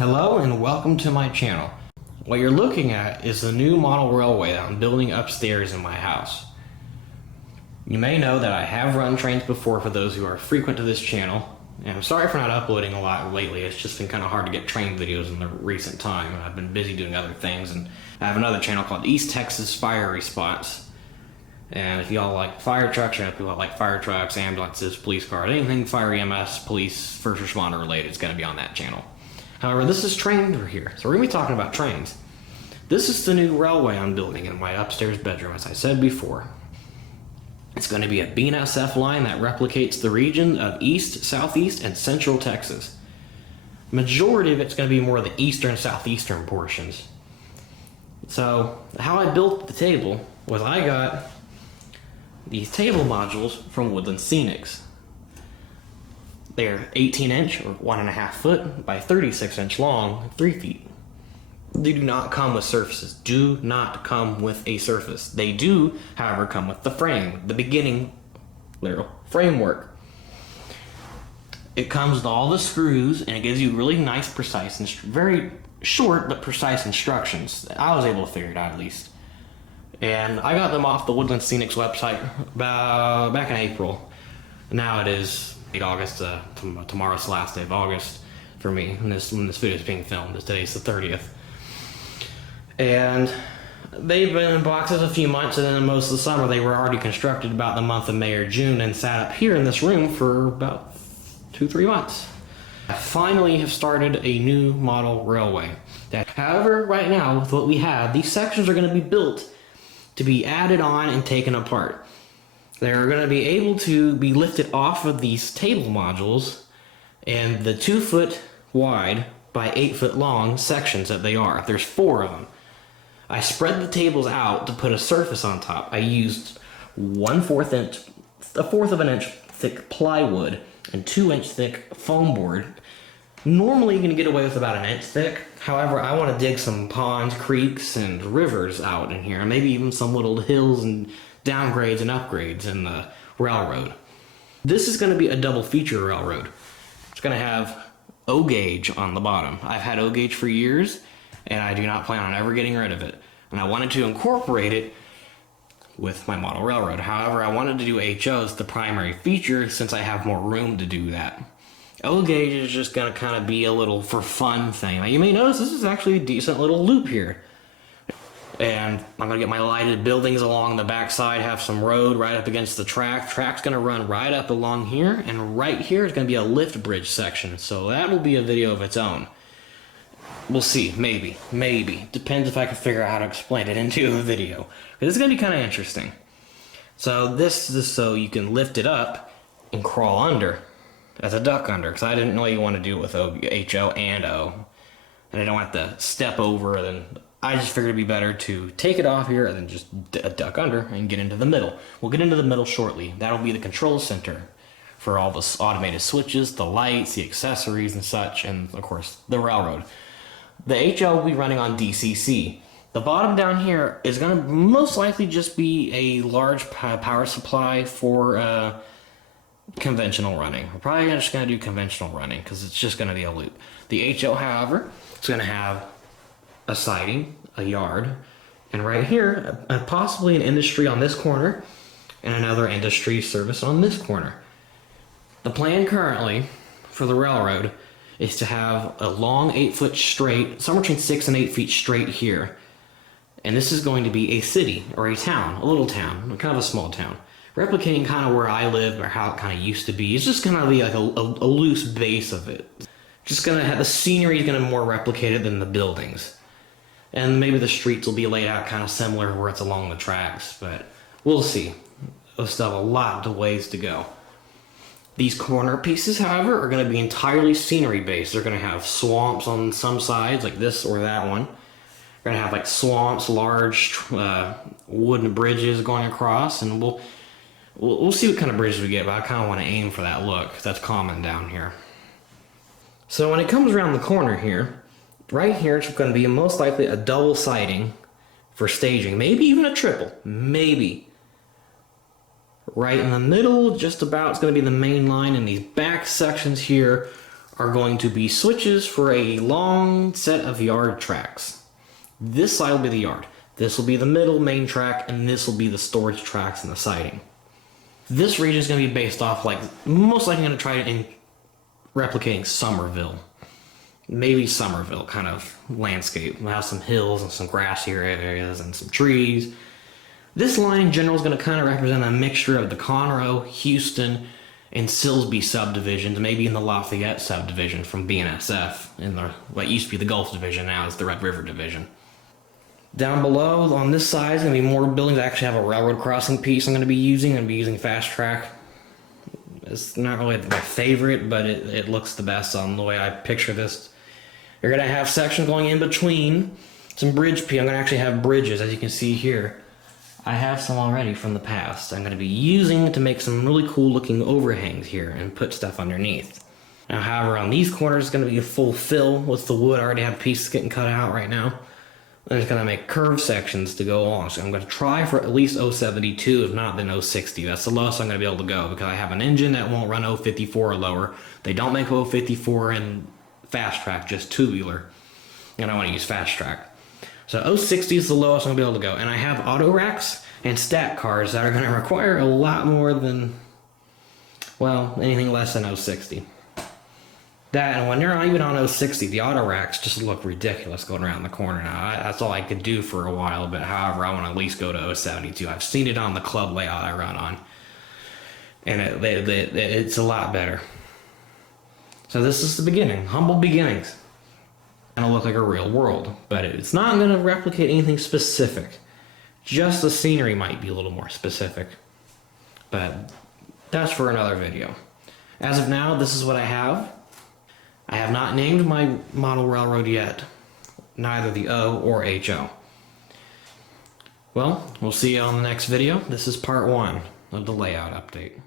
Hello and welcome to my channel. What you're looking at is the new model railway that I'm building upstairs in my house. You may know that I have run trains before for those who are frequent to this channel, and I'm sorry for not uploading a lot lately. It's just been kind of hard to get train videos in the recent time, and I've been busy doing other things, and I have another channel called East Texas Fire Response. And if y'all like fire trucks, or people that like fire trucks, ambulances, police cars, anything fire EMS, police, first responder related is going to be on that channel. However, this is trains over here, so we're going to be talking about trains. This is the new railway I'm building in my upstairs bedroom, as I said before. It's going to be a BNSF line that replicates the region of East, Southeast, and Central Texas. Majority of it's going to be more of the eastern, southeastern portions. So, how I built the table was I got these table modules from Woodland Scenics. They're 18 inch or 1.5 foot by 36 inch long, 3 feet. They do not come with surfaces. Do not come with a surface. They do, however, come with the frame, the beginning literal framework. It comes with all the screws, and it gives you really nice, precise, and very short but precise instructions. I was able to figure it out at least. And I got them off the Woodland Scenics website about back in April. Now it is late August. Tomorrow's the last day of August for me when this video is being filmed. Today's the 30th. And they've been in boxes a few months, and then most of the summer they were already constructed about the month of May or June and sat up here in this room for about 2-3 months. I finally have started a new model railway. However, right now with what we have, these sections are going to be built to be added on and taken apart. They're going to be able to be lifted off of these table modules and the 2 foot wide by 8 foot long sections that they are. There's 4 of them. I spread the tables out to put a surface on top. I used a fourth of an inch thick plywood and 2 inch thick foam board. Normally you can get away with about 1 inch thick. However, I want to dig some ponds, creeks, and rivers out in here. Maybe even some little hills and downgrades and upgrades in the railroad. This is going to be a double feature railroad. It's going to have O-gauge on the bottom. I've had O-gauge for years, and I do not plan on ever getting rid of it. And I wanted to incorporate it with my model railroad. However, I wanted to do HO as the primary feature since I have more room to do that. O-gauge is just going to kind of be a little for fun thing. Now, you may notice this is actually a decent little loop here. And I'm going to get my lighted buildings along the backside, have some road right up against the track. Track's going to run right up along here, and right here is going to be a lift bridge section. So that will be a video of its own. We'll see, maybe. Depends if I can figure out how to explain it into a video. But it's going to be kind of interesting. So this is so you can lift it up and crawl under as a duck under, because I didn't really want to do it with HO and O. And I don't have to step over, and then I just figured it'd be better to take it off here and then just duck under and get into the middle. We'll get into the middle shortly. That'll be the control center for all the automated switches, the lights, the accessories and such, and of course the railroad. The HO will be running on DCC. The bottom down here is going to most likely just be a large power supply for conventional running. We're probably just going to do conventional running because it's just going to be a loop. The HO, however, it's going to have a siding, a yard, and right here, possibly an industry on this corner, and another industry service on this corner. The plan currently for the railroad is to have a long 8 foot straight, somewhere between 6 and 8 feet straight here. And this is going to be a city, or a town, a little town, kind of a small town. Replicating kind of where I lived, or how it kind of used to be. It's just going to be like a loose base of it. Just going to have, the scenery is going to be more replicated than the buildings. And maybe the streets will be laid out kind of similar where it's along the tracks, but we'll see. We'll still have a lot of ways to go. These corner pieces, however, are going to be entirely scenery based. They're going to have swamps on some sides, like this or that one. They're going to have like swamps, large wooden bridges going across, and we'll see what kind of bridges we get, but I kind of want to aim for that look, 'cause that's common down here. So when it comes around the corner here, right here, it's going to be most likely a double siding for staging. Maybe even a triple. Maybe. Right in the middle, just about, it's going to be the main line, and these back sections here are going to be switches for a long set of yard tracks. This side will be the yard. This will be the middle main track, and this will be the storage tracks and the siding. This region is going to be based off, like, most likely going to try in replicating Somerville. Maybe Somerville kind of landscape. We'll have some hills and some grassy areas and some trees. This line in general is going to kind of represent a mixture of the Conroe, Houston, and Silsbee subdivisions, maybe in the Lafayette subdivision from BNSF, in the what used to be the Gulf Division, now is the Red River Division. Down below, on this side, is going to be more buildings. I actually have a railroad crossing piece I'm going to be using. I'm going to be using Fast Track. It's not really my favorite, but it looks the best on the way I picture this. You're going to have sections going in between some bridge P. I'm going to actually have bridges, as you can see here. I have some already from the past. I'm going to be using to make some really cool looking overhangs here and put stuff underneath. Now, however, on these corners, it's going to be a full fill with the wood. I already have pieces getting cut out right now. I'm just going to make curved sections to go along. So I'm going to try for at least 072, if not then 060. That's the lowest I'm going to be able to go because I have an engine that won't run 054 or lower. They don't make 054 in Fast Track, just tubular. And I want to use Fast Track. So 060 is the lowest I'm going to be able to go. And I have auto racks and stack cars that are going to require a lot more than, well, anything less than 060. That, and when they're not even on 060, the auto racks just look ridiculous going around the corner now. That's all I could do for a while, but however, I want to at least go to 072. I've seen it on the club layout I run on, and it's a lot better. So this is the beginning, humble beginnings. Gonna look like a real world, but it's not gonna replicate anything specific. Just the scenery might be a little more specific, but that's for another video. As of now, this is what I have. I have not named my model railroad yet, neither the O or HO. Well, we'll see you on the next video. This is part 1 of the layout update.